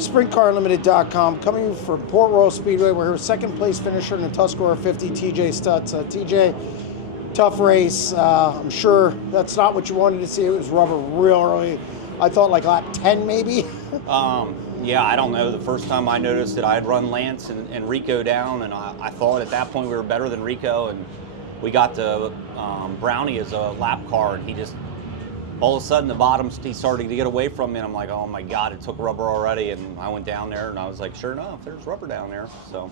SprintCarUnlimited.com, coming from Port Royal Speedway. We're here with second place finisher in the Tuscarora 50, TJ Stutts. TJ, tough race. I'm sure that's not what you wanted to see. It was rubber real early. I thought like lap 10 maybe. Yeah, I don't know. The first time I noticed it, I had run Lance and Rico down, and I thought at that point we were better than Rico, and we got to Brownie as a lap car, and he just, all of a sudden the bottom, he started to get away from me, and I'm like, oh my God, it took rubber already, and I went down there, and I was like, sure enough, there's rubber down there. So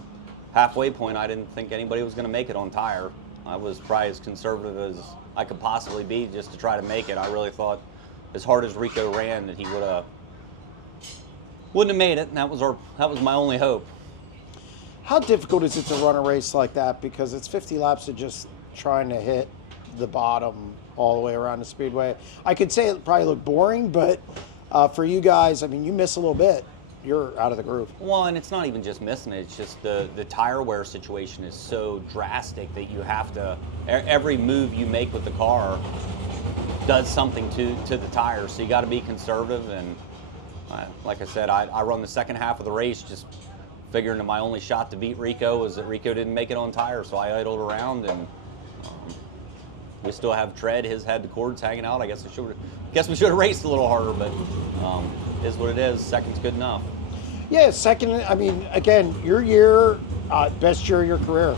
halfway point, I didn't think anybody was going to make it on tire. I was probably as conservative as I could possibly be just to try to make it. I really thought, as hard as Rico ran, that he wouldn't have made it, and that was my only hope. How difficult is it to run a race like that? Because it's 50 laps of just trying to hit the bottom all the way around the speedway. I could say it probably looked boring, but for you guys, I mean, you miss a little bit, you're out of the groove. Well, and it's not even just missing it, it's just the tire wear situation is so drastic that you have to, every move you make with the car does something to the tires, so you got to be conservative. And like I said, I run the second half of the race just figuring that my only shot to beat Rico was that Rico didn't make it on tire, so I idled around, and we still have tread. His had the cords hanging out. I guess we should have raced a little harder, but is what it is. Second's good enough. Yeah, second. I mean, again, your year, best year of your career.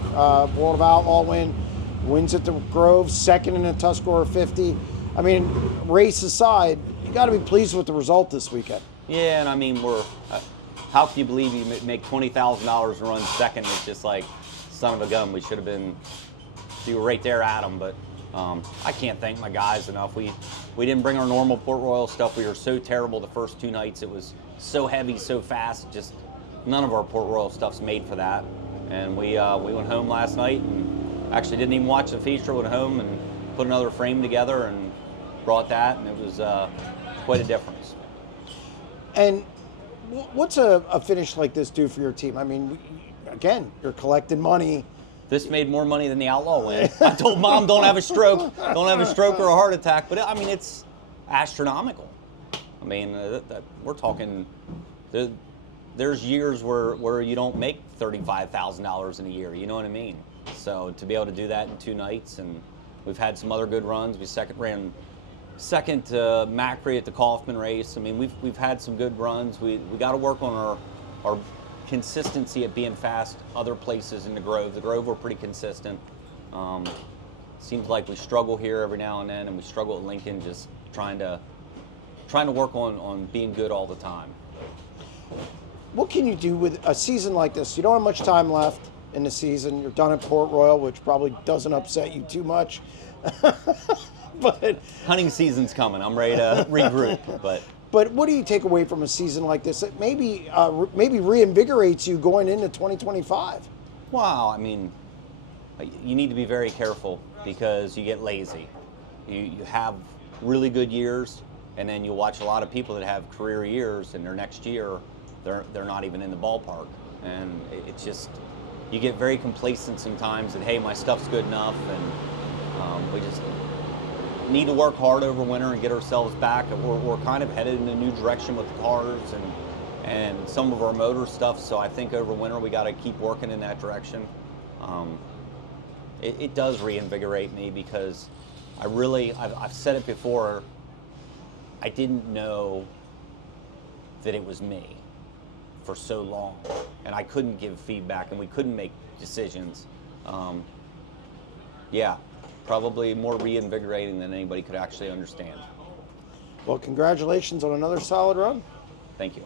World of Outlaw win, wins at the Grove, second in the Tuscarora 50. I mean, race aside, you got to be pleased with the result this weekend. Yeah, and I mean, how can you believe you make $20,000 and run second? It's just like, son of a gun. We should have been, you were right there at them, but I can't thank my guys enough. We didn't bring our normal Port Royal stuff. We were so terrible the first two nights. It was so heavy, so fast. Just none of our Port Royal stuff's made for that. And we went home last night and actually didn't even watch the feature. Went home and put another frame together and brought that, and it was quite a difference. And what's a finish like this do for your team? I mean, again, you're collecting money. This made more money than the Outlaw win. I told Mom, don't have a stroke. Don't have a stroke or a heart attack. But, I mean, it's astronomical. I mean, we're talking, there's years where you don't make $35,000 in a year. You know what I mean? So to be able to do that in 2 nights, and we've had some other good runs. We ran second to Macri at the Kaufman race. I mean, we've had some good runs. We got to work on our consistency at being fast other places in the Grove. The Grove, we're pretty consistent. Seems like we struggle here every now and then, and we struggle at Lincoln, just trying to work on being good all the time. What can you do with a season like this? You don't have much time left in the season. You're done at Port Royal, which probably doesn't upset you too much. But hunting season's coming. I'm ready to regroup, But what do you take away from a season like this that maybe reinvigorates you going into 2025? Wow, I mean, you need to be very careful because you get lazy. You have really good years, and then you watch a lot of people that have career years, and their next year, they're not even in the ballpark. And it's just, you get very complacent sometimes that, hey, my stuff's good enough, and we just need to work hard over winter and get ourselves back. We're kind of headed in a new direction with the cars and some of our motor stuff, so I think over winter we got to keep working in that direction. It does reinvigorate me because I've said it before, I didn't know that it was me for so long, and I couldn't give feedback and we couldn't make decisions. Yeah. Probably more reinvigorating than anybody could actually understand. Well, congratulations on another solid run. Thank you.